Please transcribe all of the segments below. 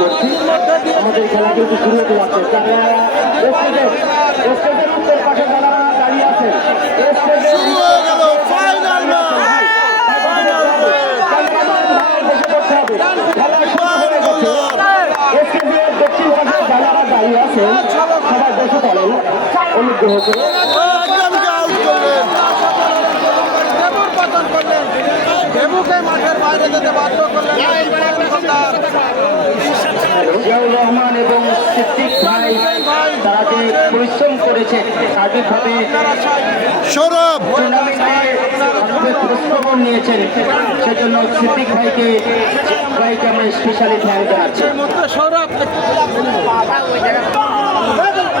করছি আমাদের খেলা কিন্তু শুরু হতে যাচ্ছে যারা স্টেজের স্টেজের উত্তর পাশে যারা দাঁড়িয়ে আছেন। স্টেজের শুরু গেল ফাইনাল ম্যাচ খেলা শুরু গেছে। স্টেজের দক্ষিণ পাশে যারা দাঁড়িয়ে আছেন সবাই বসে পড়েন অনুগ্রহ করে একজনকে আউট করলেন দেবুর পতন করলেন দেবুকে মাঠের বাইরে যেতে বাধ্য করলেন জিয়াউর রহমান এবং সিদ্দিক ভাই তারা যে পরিশ্রম করেছে সার্বিকভাবে সৌরভ! খোঁজখবর নিয়েছেন। সেজন্য সিদ্দিক ভাইকে ভাইকে আমরা স্পেশালি থ্যাংক জানাচ্ছি। সৌরভ দেখা যাক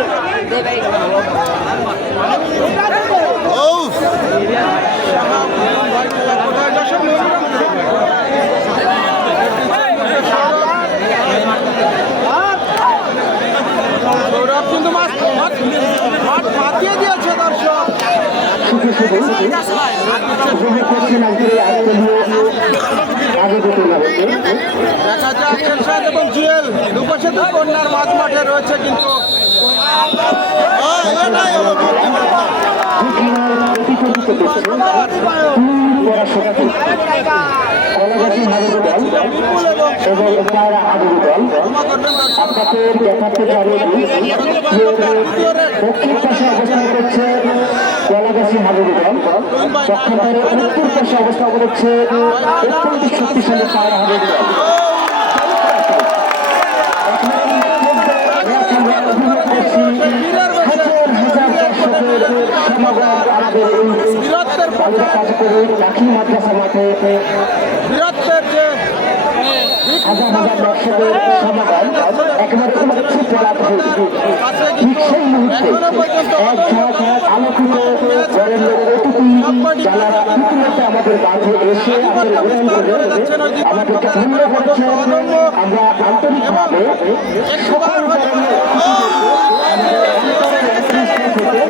এবং কন্যার মাঝ মাঠে রয়েছে কিন্তু এবং তারা হাবুর দল আপনাদের দেখাতে পারি দক্ষিণ পাশে অবস্থান করছে। কলাগাছি হাবুর দল দক্ষিণের উত্তর পাশে করছে অত্যন্ত শক্তিশালী হাজার হাজার দর্শকের সমাগম আমাদের এই বীরত্বের যে হাজার হাজার দর্শকের সমাগম একেবারে উচ্চ পরাধীন ঠিক সেই মুহূর্তে এক ঝাঁক আলোকিত বরেণ্য অতিথি যারা ইতিমধ্যে আমাদের মাঝে এসে আমাদের গ্রহণ আমাদেরকে ধন্য করেছেন আমরা আন্তরিকভাবে সকল বরেণ্য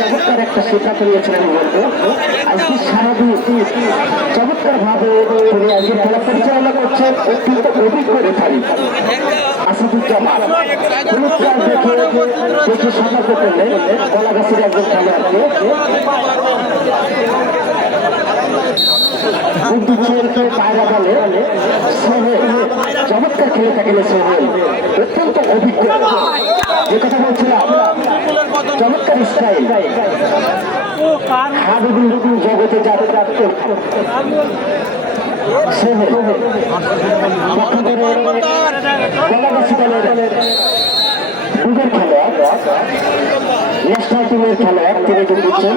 চমৎকার একটা সিদ্ধান্ত নিয়েছিলেন বলব আজকে সারাদিন চমৎকার ভাবে তিনি আজকে খেলা পরিচালনা করছেন অত্যন্ত অভিজ্ঞ রেফারি আসাদুজ্জামান হলুদ কার্ড দেখে দেখে সতর্ক করলেন কলাগাছির একজন খেলোয়াড়কে চমৎকার খেলে থাকেন সোহেল অত্যন্ত অভিজ্ঞ। যে কথা বলছিলাম, চমৎকার স্টাইল হাবিবুল জগতে যাচ্ছে সোহেল খেলোয়াড়। খেলোয়াড় তিনি দিচ্ছেন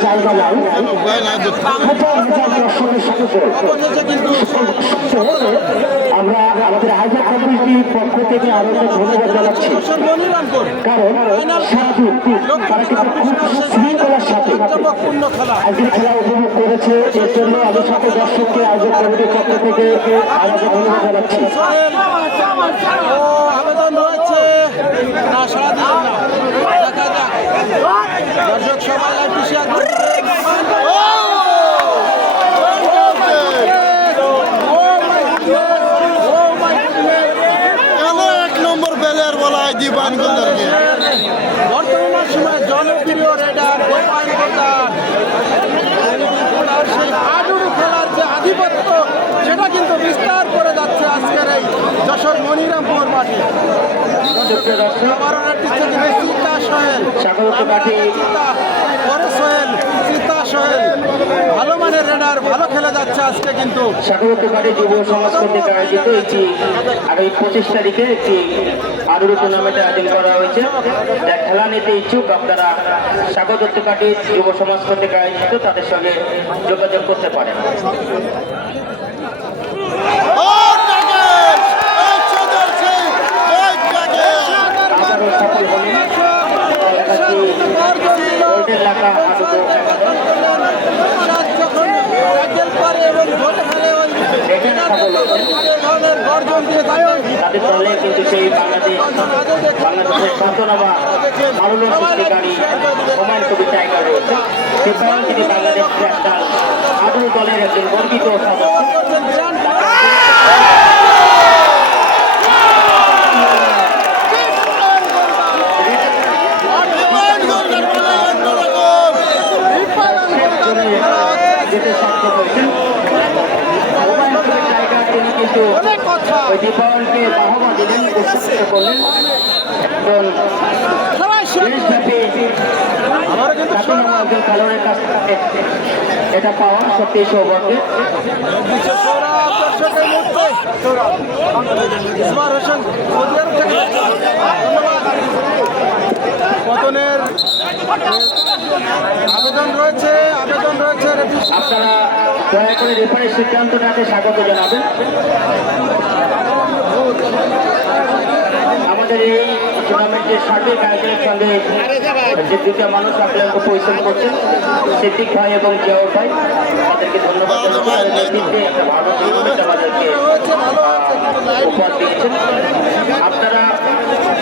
কিন্তু আমরা আমাদের আয়োজক কমিটির পক্ষ থেকে আরও ধন্যবাদ জানাচ্ছি। কারণ সারাদিন তারা কিন্তু খুব শৃঙ্খলার সাথে আজকের খেলা। উপভোগ করেছে এর জন্য আমি সকল দর্শককে আয়োজক কমিটির পক্ষ থেকে আমাদের ধন্যবাদ জানাচ্ছি। আবেদন রয়েছে। না সারা না। দেখা যাক। দর্শক সবাই গোলদারকে বর্তমান সময়ে জনপ্রিয় রেডার গোপাল সেই হাডুডু খেলার যে আধিপত্য সেটা কিন্তু বিস্তার করে যাচ্ছে আজকের এই যশোর মনিরামপুর মাঠে বেশি সোহেল সোহেল ভালো মানের রেডার ভালো খেলে যাচ্ছে আজকে কিন্তু। স্বাগত যুব সমাজ কর্তৃক আয়োজিত একটি আগামী পঁচিশ তারিখে একটি আদুরু টুর্নামেন্টের আয়োজন করা হয়েছে। যা খেলা নিতে ইচ্ছুক আপনারা স্বাগত যুব সমাজ কর্তৃক আয়োজিত তাদের সঙ্গে যোগাযোগ করতে পারেন। তাদের দলে কিন্তু সেই বাংলাদেশ বাংলাদেশের খ্যাতনামা মারুল সৃষ্টিকারী হুমায়ুন কবির টাইগার ক্র্যাকডাল আদৌ দলের একজন গর্বিত সদস্য দীপায়ন গোলদার বলা অন্যরকম জন্য যেতে সক্ষম হয়েছেন হুমায়ুন কবির টাইগার তিনি কিন্তু ওই দীপাবলিকে বাহবা দিলেন উৎসাহিত করলেন এবং দেশব্যাপী খ্যাতনামা একজন খেলোয়াড়ের কাছ থেকে এটা পাওয়া সত্যি সৌভাগ্যের। ইসমার হোসেন সৌদি আরব থেকে পতনের আবেদন রয়েছে আবেদন রয়েছে আপনারা দয়া করে রেফারের সিদ্ধান্তটাকে স্বাগত জানাবেন। আমাদের এই টুর্নামেন্টের সার্বিক আয়োজনের সঙ্গে যে দুটা মানুষ আপনাকে পরিশ্রম করছেন, সিদ্দিক ভাই এবং জিয়াউর ভাই, তাদেরকে ধন্যবাদ টুর্নামেন্ট উপহার দিয়েছেন আপনারা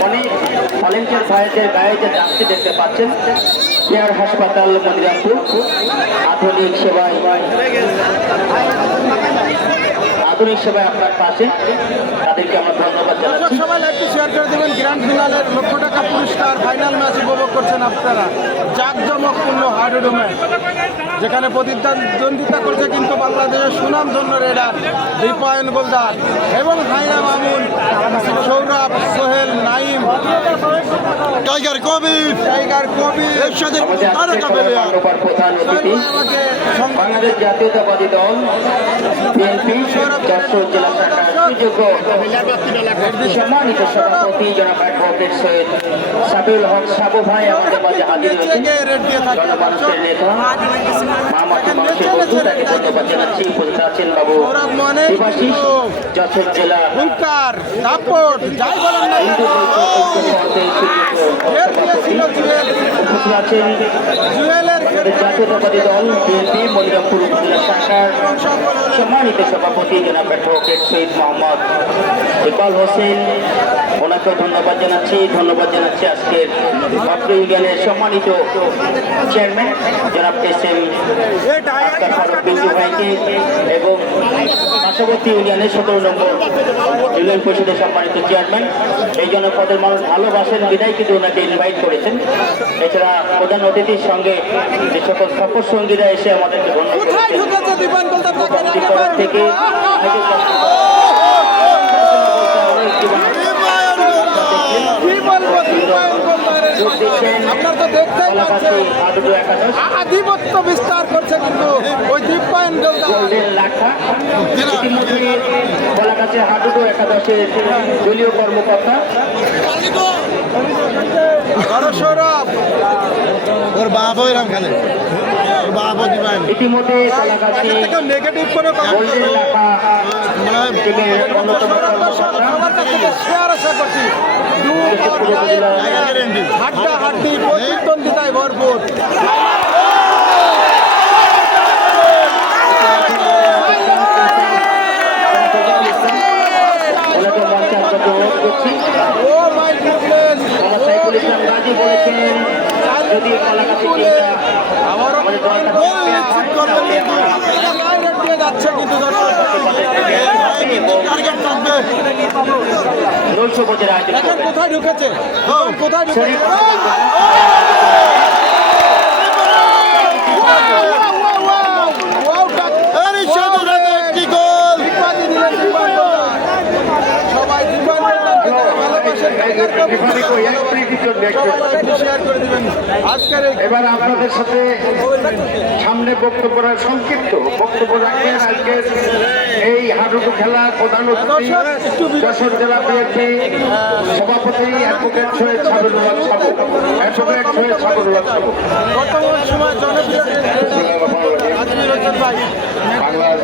অনেক ভলেন্টিয়ার ভাইদের গায়ে যে যাত্রী দেখতে পাচ্ছেন, কেয়ার হাসপাতাল মদিরামপুর আধুনিক সেবায় আধুনিক সেবায় আপনার পাশে। তাদেরকে আমরা ধন্যবাদ জানাচ্ছি। সবাই শেয়ার করে দেবেন। গ্র্যান্ড ফিনালের লক্ষ টাকা পুরস্কার ফাইনাল ম্যাচ উপভোগ করছেন আপনারা। জাঁকজমকপূর্ণ হাডুডু ম্যাচ যেখানে প্রতিদ্বন্দ্বিতা করছে কিন্তু বাংলাদেশের সুনাম সুনামধন্য রেডার দীপায়ন গোলদার এবং হাইনা মামুন সৌরভ সোহেল নাইম। টাইগার কবির টাইগার কবির এরশাদের সংবাদ বাংলাদেশ জাতীয়তাবাদী দল বিএনপি জেলা শাখার সুযোগ্য সম্মানিত সভাপতি জনাব অ্যাডভোকেট সৈয়দ সাবিউল হক সাবু ভাই আমাদের মাঝে হাজির হয়েছেন জনমানুষের নেতা মানুষের বন্ধু তাকে ধন্যবাদ জানাচ্ছি উপস্থিত আছেন বাবু দেবাশিস যশোর জেলা হুঙ্কার দাপট যাই বলেন না হিন্দু ঐক্য উপস্থিত আছেন জাতীয়তাবাদী দল বিএনপি মনিরামপুর উপজেলা শাখার সম্মানিত সভাপতি জনাব অ্যাডভোকেট সৈয়দ মোহাম্মদ ইকবাল হোসেন। ওনাকেও ধন্যবাদ জানাচ্ছি ধন্যবাদ জানাচ্ছি আজকের অত্র ইউনিয়নের সম্মানিত চেয়ারম্যান জনাব এস এম আক্তার ফারুক বিন্দু ভাইকে এবং পার্শ্ববর্তী ইউনিয়নের সতেরো নম্বর ইউনিয়ন পরিষদের সম্মানিত চেয়ারম্যান। এই জনপদের মানুষ ভালোবাসেন বিদায় কিন্তু ওনাকে ইনভাইট করেছেন। এছাড়া প্রধান অতিথির সঙ্গে যে সকল সফর সঙ্গীরা এসে আমাদেরকে ধন্য কোথায় করেছেন ঢুকেছে দীপান গোলদার তাকে না করার থেকে আপনার তো দেখতেই পাচ্ছেন। আধিপত্য বিস্তার করছে কিন্তু ওই দীপায়ন একাদশের দলীয় কর্মকর্তা। ওর বাপ এরকম খেলে। ওর বাপ দীপায়ন ইতিমধ্যে নেগেটিভ কোনো কথা গোল্ডেন লাখা মানে টিমের অন্যতম সৌরভ দর্শক কর্মকর্তা সবার কাছ থেকে শেয়ার আশা করছি দু হাড্ডা হাড্ডি প্রতিদ্বন্দ্বিতায় ভরপুর ওনাকে মঞ্চে আমরা অনুরোধ করছি oh my goodness Mohammad Saiful Islam Gazi বলেছেন যদি নৈশ বোঝের আয়োজন কোথায় ঢুকেছে? কোথায় ঢুকেছে আরে সাধুরাতে একটি গোল সবাই বিমান বন্দরকে যারা ভালোবাসেন টাইগার কমিটি সবাই একটু শেয়ার করে দিবেন আজকের এই এবার আপনাদের সাথে সামনে বক্তব্য সংক্ষিপ্ত বক্তব্য রাখবেন। আজকের এই হাডুডু খেলা প্রধান অতিথি যশোর জেলা বিএনপি সভাপতি অ্যাডভোকেট সৈয়দ সাবরুল সাবু। অ্যাডভোকেট সৈয়দ সাবরুল সাবু। বাংলার